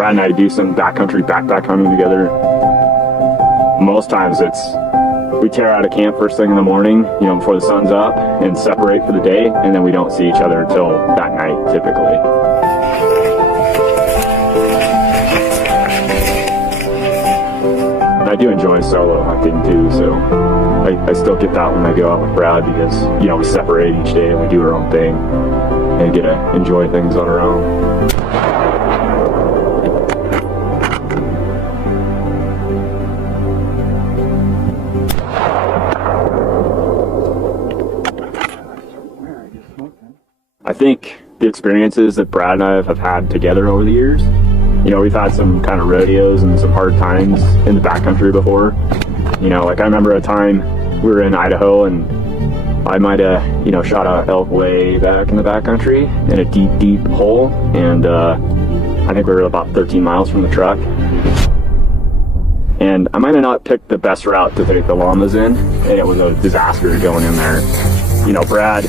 Brad and I do some backcountry backpack hunting together. Most times we tear out of camp first thing in the morning, before the sun's up, and separate for the day, and then we don't see each other until that night, typically. I do enjoy solo hunting too, so I still get that when I go out with Brad because, we separate each day and we do our own thing and get to enjoy things on our own. I think the experiences that Brad and I have had together over the years, we've had some kind of rodeos and some hard times in the backcountry before. Like I remember a time we were in Idaho and I might have, shot a elk way back in the backcountry in a deep, deep hole. And I think we were about 13 miles from the truck. And I might have not picked the best route to take the llamas in, and it was a disaster going in there. Brad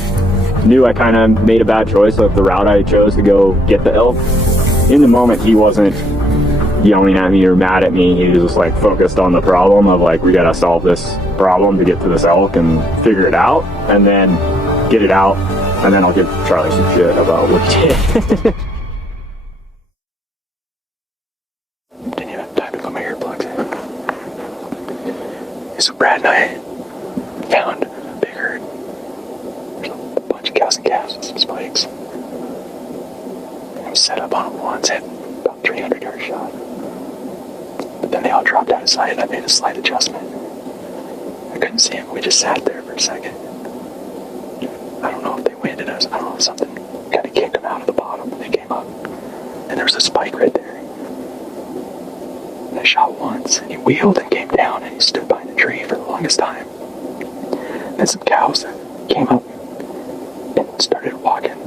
knew I kind of made a bad choice of the route I chose to go get the elk. In the moment, he wasn't yelling at me or mad at me. He was just like focused on the problem of like, we gotta solve this problem to get to this elk and figure it out, and then get it out, and then I'll give Charlie some shit about what he did. Didn't even have time to put my earplugs in. So Brad and I found a big herd. There's a bunch of cows and calves with some spikes. And we set up on them once, had about 300 yard shot. But then they all dropped out of sight, and I made a slight adjustment. I couldn't see them. We just sat there for a second. I don't know if they winded us. I don't know if something kind of kicked them out of the bottom when they came up. And there was a spike right there. And I shot once, and he wheeled and came down, and he stood behind a tree for the longest time. And then some cows came up and started walking,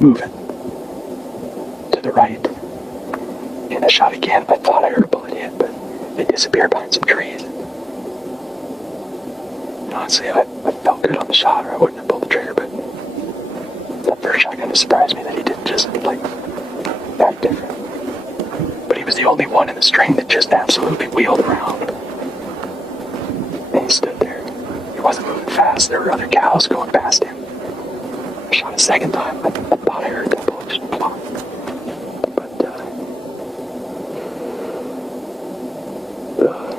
moving to the right. And I shot again. I thought I heard a bullet hit, but they disappeared behind some trees. And honestly, I felt good on the shot, or I wouldn't have pulled the trigger, but that first shot kind of surprised me that he didn't just, act different. But he was the only one in the string that just absolutely wheeled around. And he stood there. He wasn't moving fast. There were other cows going past him. I shot a second time. I thought I heard that bullet just pop. But,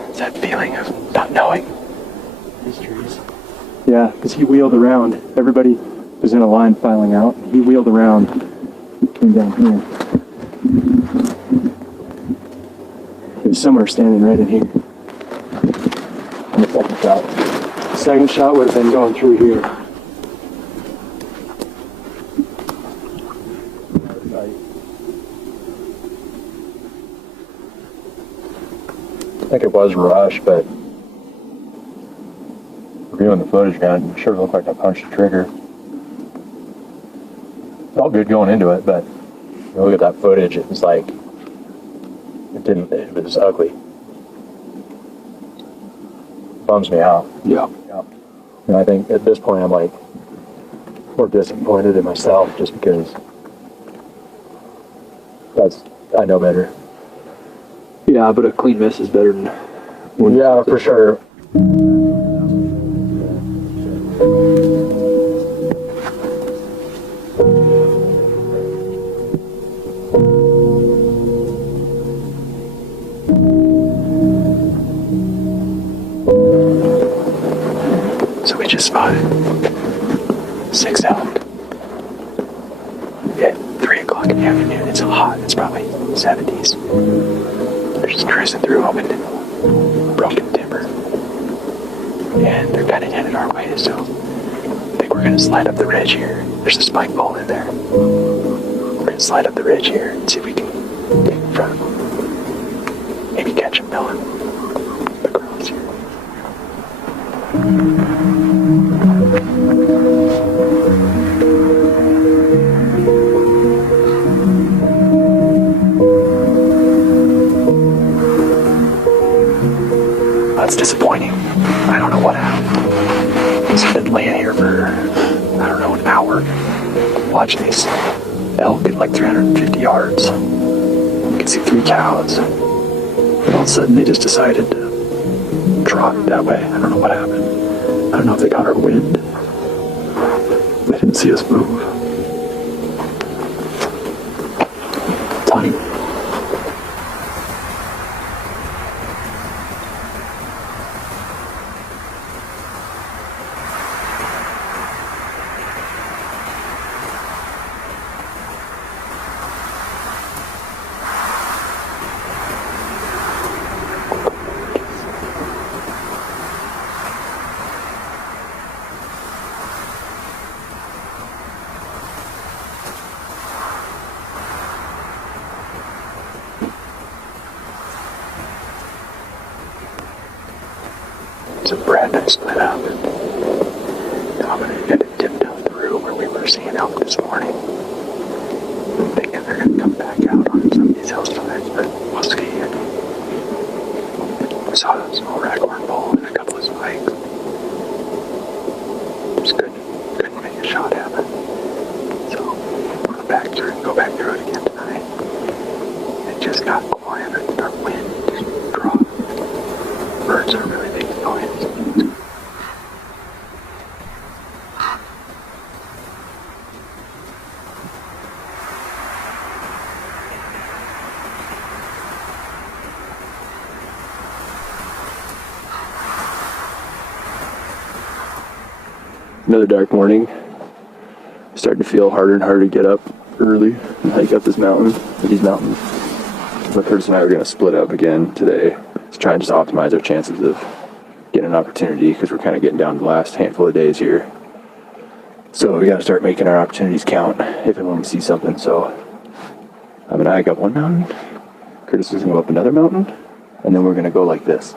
it's that feeling of not knowing. Mysteries. Yeah, because he wheeled around. Everybody was in a line filing out. He wheeled around, came down here. He was somewhere standing right in here. And the second shot. The second shot would have been going through here. I think it was rushed, but reviewing the footage again, it sure looked like I punched the trigger. Felt good going into it, but you look at that footage, it was like, it was ugly. Bums me out. Yeah. And I think at this point I'm more disappointed in myself just because I know better. Yeah, but a clean miss is better than one. Yeah, for sure. So we just spotted 6 elk at 3 o'clock in the afternoon. It's hot. It's probably 70s. They're just cruising through open, broken timber. And they're kind of headed our way, so I think we're going to slide up the ridge here. There's a spike pole in there. We're going to slide up the ridge here and see if we can get in front of them. Maybe catch them milling across here. That's disappointing. I don't know what happened. I've been laying here for, an hour. Watching these elk at 350 yards. could see 3 cows. And all of a sudden they just decided to trot that way. I don't know what happened. I don't know if they got our wind. They didn't see us move. Tony. So Brad and I split up. Now I'm gonna get to tiptoe through where we were seeing elk this morning. I'm thinking they're gonna come back out on some of these hillsides, but we'll see. We saw a small raghorn bull and a couple of spikes. Just couldn't make a shot at it. So we'll go back through it again tonight. It just got quiet. Our wind just dropped. Birds are really making noise. Another dark morning. Starting to feel harder and harder to get up early and hike up these mountains. But Curtis and I are going to split up again today to try and just optimize our chances of getting an opportunity, because we're kind of getting down to the last handful of days here. So we got to start making our opportunities count if and when we see something. So I'm going to hike up one mountain. Curtis is going to go up another mountain. And then we're going to go like this.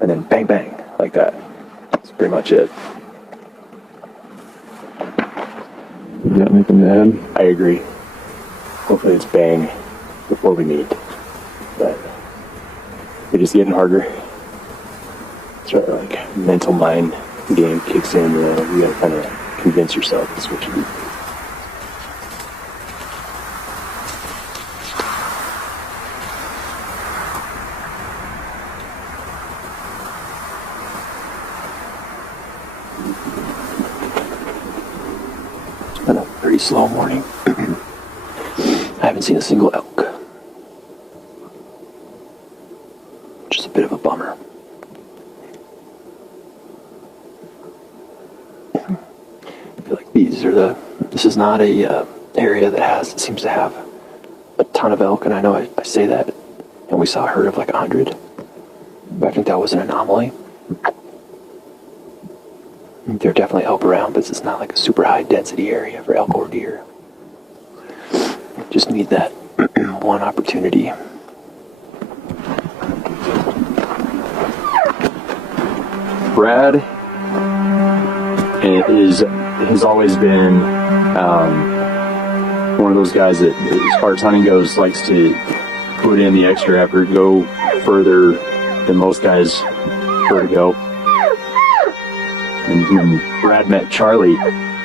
And then bang, bang, like that. That's pretty much it. You got anything to add? I agree. Hopefully it's bang before we meet. But it's just getting harder. Sort of like mental mind game kicks in. You gotta kind of convince yourself that's what you do. Been a pretty slow morning. I haven't seen a single elk, which is a bit of a bummer. I feel like this is not a area that seems to have a ton of elk, and I know I say that, and we saw a herd of like 100, but I think that was an anomaly. There are definitely elk around, but it's not like a super high density area for elk or deer. Just need that one opportunity. Brad has always been one of those guys that, as far as hunting goes, likes to put in the extra effort, go further than most guys prefer to go. And when Brad met Charlie,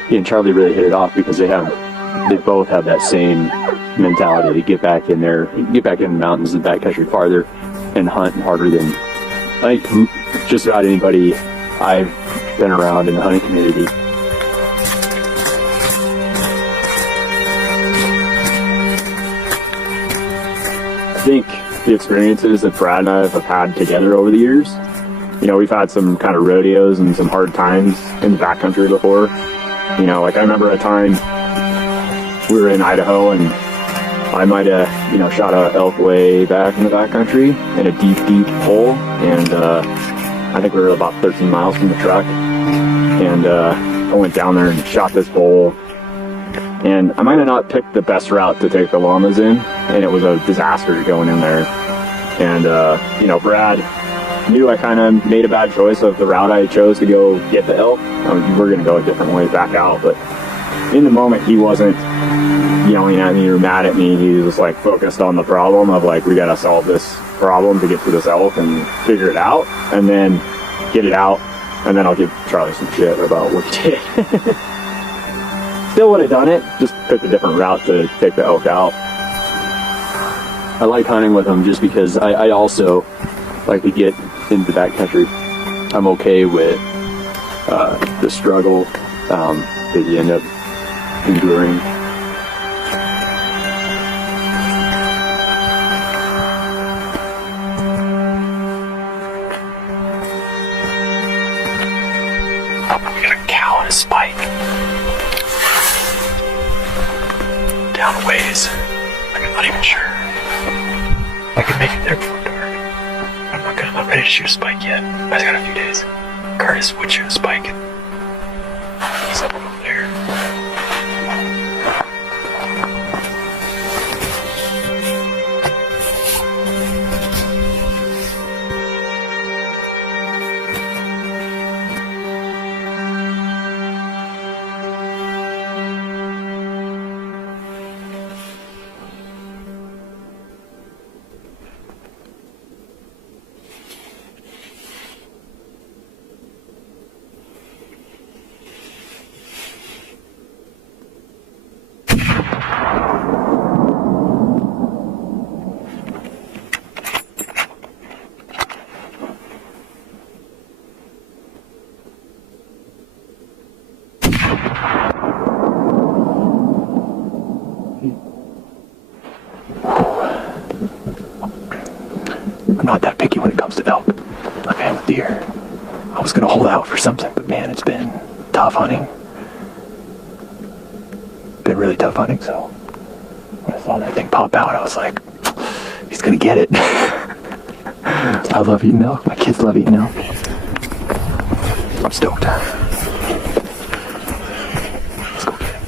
he and Charlie really hit it off because they both have that same mentality to get back in there, get back in the mountains and backcountry farther and hunt harder than like just about anybody I've been around in the hunting community. I think the experiences that Brad and I have had together over the years, you know, we've had some kind of rodeos and some hard times in the backcountry before. You know, like I remember a time we were in Idaho and I might have, you know, shot a elk way back in the backcountry in a deep, deep hole. And I think we were about 13 miles from the truck. And I went down there and shot this bull. And I might have not picked the best route to take the llamas in. And it was a disaster going in there. And, you know, Brad knew I kind of made a bad choice of the route I chose to go get the elk. We're going to go a different way back out. But in the moment, he wasn't yelling at me or mad at me. He was like focused on the problem of like, we got to solve this problem to get to this elk and figure it out and then get it out. And then I'll give Charlie some shit about what he did. Still would have done it, just picked a different route to take the elk out. I like hunting with them just because I also like to get into the backcountry. I'm okay with the struggle that you end up enduring. We got a cow and a spike. Down a ways. I'm not even sure I can make it there before dark. I'm not ready to shoot a spike yet. I just got a few days. Curtis would shoot a spike. He's up over there. I'm not that picky when it comes to elk, like I am with deer. I was gonna hold out for something, but man, it's been tough hunting. Been really tough hunting, so when I saw that thing pop out, I was like, he's gonna get it. I love eating elk. My kids love eating elk. I'm stoked. Let's go get him.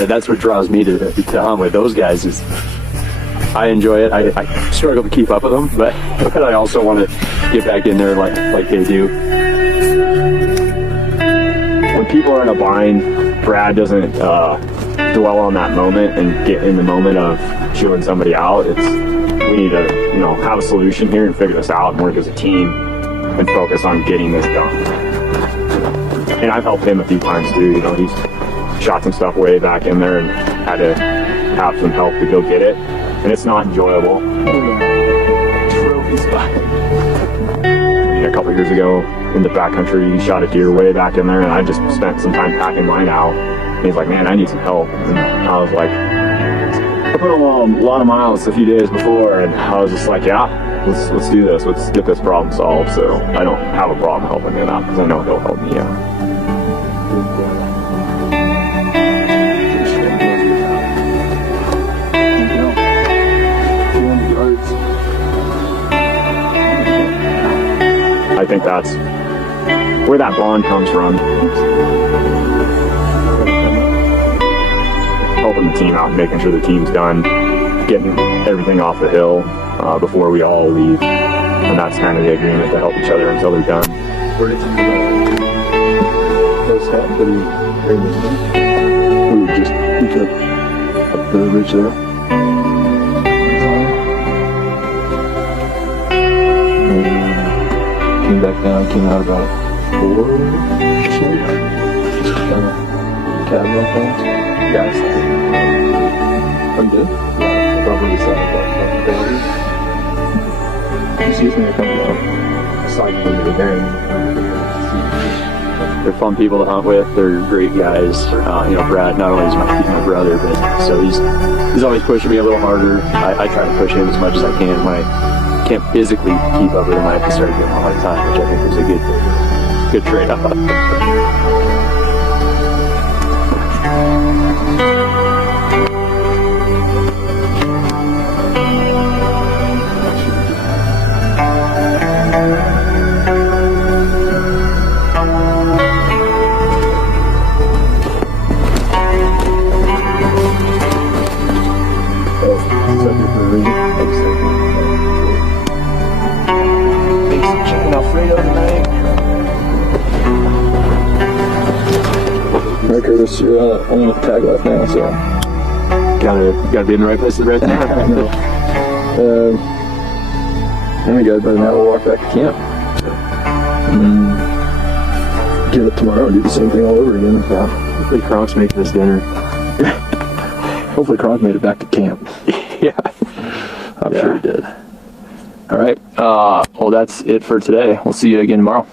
And that's what draws me to hunt with those guys is I enjoy it. I struggle to keep up with them, but I also want to get back in there like they do. When people are in a bind, Brad doesn't dwell on that moment and get in the moment of chewing somebody out. We need to, have a solution here and figure this out and work as a team and focus on getting this done. And I've helped him a few times too. He's shot some stuff way back in there and had to have some help to go get it. And it's not enjoyable. Trophy spot. A couple years ago in the backcountry, he shot a deer way back in there, and I just spent some time packing mine out. And he's like, "Man, I need some help." And I was like, I put a lot of miles a few days before, and I was just like, "Yeah, let's do this. Let's get this problem solved." So I don't have a problem helping him out because I know he'll help me out. I think that's where that bond comes from. Helping the team out, making sure the team's done, getting everything off the hill before we all leave. And that's kind of the agreement to help each other until they're done. Where did you we were just up the ridge there. Came back down, came out about 4 or so. Just kind of cabin on things. Guys, I'm good. Probably decided about excuse me, I come down. I saw you when you were there. They're fun people to hunt with. They're great guys. Brad, not only is my brother, but so he's always pushing me a little harder. I try to push him as much as I can when I can't physically keep up with him. I have to start giving him a hard time, which I think is a good trade-off. Curtis, you're only with the tag left now, so gotta be in the right place at the right time. And we got about an hour walk back to camp. Get up tomorrow and do the same thing all over again. Yeah. Hopefully Kronk's making us dinner. Hopefully Kronk made it back to camp. Yeah. I'm sure he did. All right. Well, that's it for today. We'll see you again tomorrow.